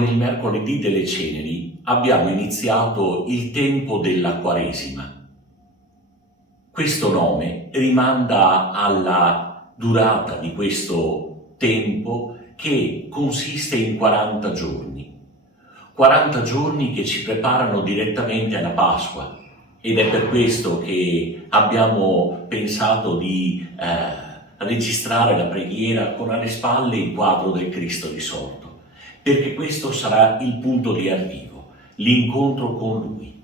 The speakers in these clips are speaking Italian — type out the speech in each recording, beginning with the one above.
con il mercoledì delle ceneri abbiamo iniziato il tempo della Quaresima. Questo nome rimanda alla durata di questo tempo che consiste in 40 giorni. 40 giorni che ci preparano direttamente alla Pasqua, ed è per questo che abbiamo pensato di registrare la preghiera con alle spalle il quadro del Cristo risorto, perché questo sarà il punto di arrivo, l'incontro con Lui.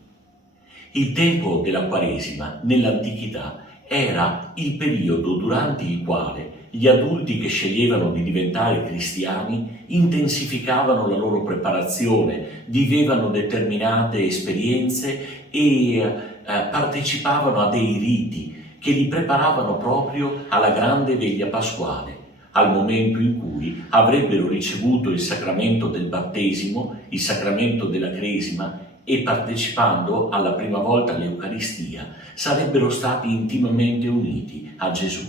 Il tempo della Quaresima nell'antichità era il periodo durante il quale gli adulti che sceglievano di diventare cristiani intensificavano la loro preparazione, vivevano determinate esperienze e partecipavano a dei riti che li preparavano proprio alla grande veglia pasquale, al momento in cui avrebbero ricevuto il sacramento del battesimo, il sacramento della cresima, e partecipando alla prima volta all'Eucaristia sarebbero stati intimamente uniti a Gesù.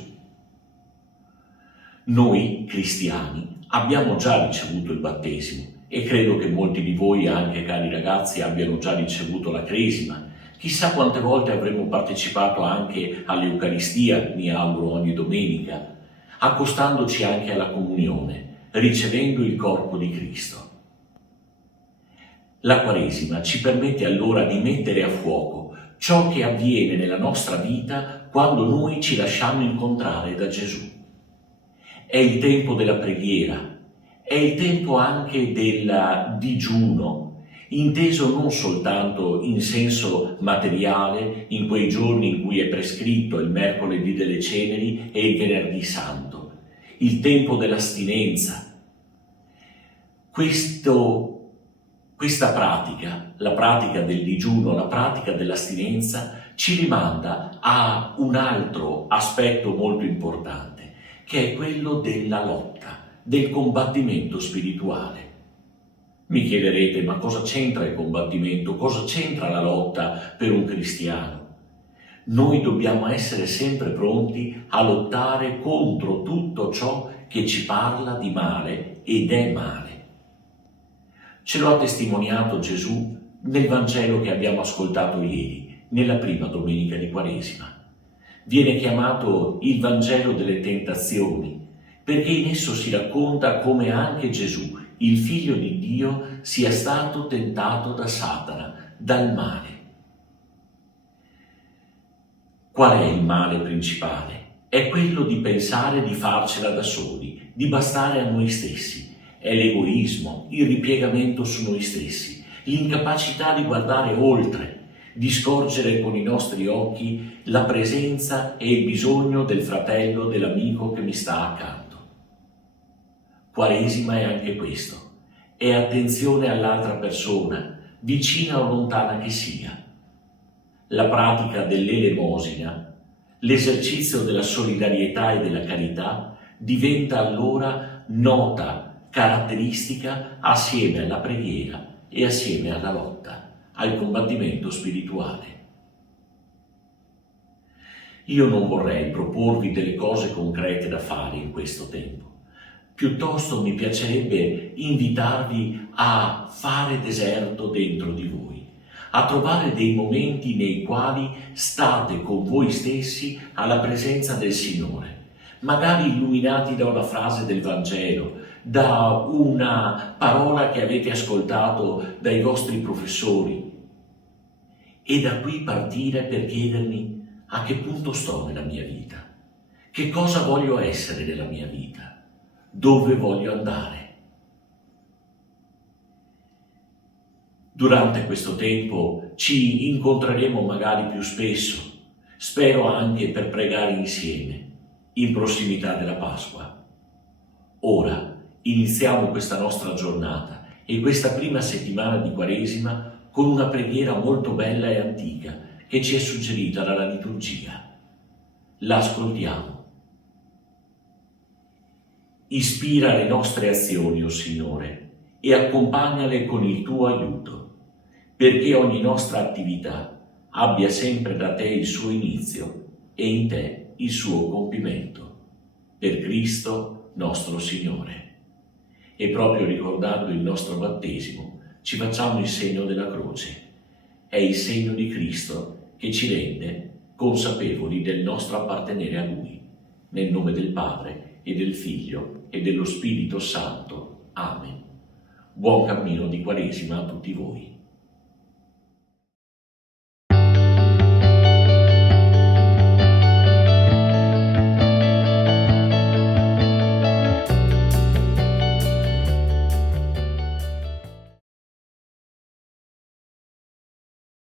Noi cristiani abbiamo già ricevuto il battesimo e credo che molti di voi, anche cari ragazzi, abbiano già ricevuto la cresima. Chissà quante volte avremmo partecipato anche all'Eucaristia, mi auguro ogni domenica, accostandoci anche alla comunione, ricevendo il corpo di Cristo. La Quaresima ci permette allora di mettere a fuoco ciò che avviene nella nostra vita quando noi ci lasciamo incontrare da Gesù. È il tempo della preghiera, è il tempo anche del digiuno, inteso non soltanto in senso materiale, in quei giorni in cui è prescritto il mercoledì delle ceneri e il venerdì santo, il tempo dell'astinenza. Questa pratica, la pratica del digiuno, la pratica dell'astinenza, ci rimanda a un altro aspetto molto importante, che è quello della lotta, del combattimento spirituale. Mi chiederete, ma cosa c'entra il combattimento? Cosa c'entra la lotta per un cristiano? Noi dobbiamo essere sempre pronti a lottare contro tutto ciò che ci parla di male ed è male. Ce lo ha testimoniato Gesù nel Vangelo che abbiamo ascoltato ieri, nella prima domenica di Quaresima. Viene chiamato il Vangelo delle tentazioni, perché in esso si racconta come anche Gesù, il Figlio di Dio, sia stato tentato da Satana, dal male. Qual è il male principale? È quello di pensare di farcela da soli, di bastare a noi stessi. È l'egoismo, il ripiegamento su noi stessi, l'incapacità di guardare oltre, di scorgere con i nostri occhi la presenza e il bisogno del fratello, dell'amico che mi sta accanto. Quaresima è anche questo, è attenzione all'altra persona, vicina o lontana che sia. La pratica dell'elemosina, l'esercizio della solidarietà e della carità diventa allora nota, caratteristica assieme alla preghiera e assieme alla lotta, al combattimento spirituale. Io non vorrei proporvi delle cose concrete da fare in questo tempo. Piuttosto mi piacerebbe invitarvi a fare deserto dentro di voi, a trovare dei momenti nei quali state con voi stessi alla presenza del Signore, magari illuminati da una frase del Vangelo, da una parola che avete ascoltato dai vostri professori, e da qui partire per chiedermi a che punto sto nella mia vita, che cosa voglio essere nella mia vita, dove voglio andare. Durante questo tempo ci incontreremo magari più spesso, spero anche per pregare insieme, in prossimità della Pasqua. Ora iniziamo questa nostra giornata e questa prima settimana di Quaresima con una preghiera molto bella e antica che ci è suggerita dalla liturgia. La ascoltiamo. Ispira le nostre azioni, o Signore, e accompagnale con il tuo aiuto, perché ogni nostra attività abbia sempre da te il suo inizio e in te il suo compimento. Per Cristo nostro Signore. e proprio ricordando il nostro battesimo ci facciamo il segno della croce. È il segno di Cristo che ci rende consapevoli del nostro appartenere a Lui. Nel nome del Padre e del Figlio e dello Spirito Santo. Amen. Buon cammino di Quaresima a tutti voi.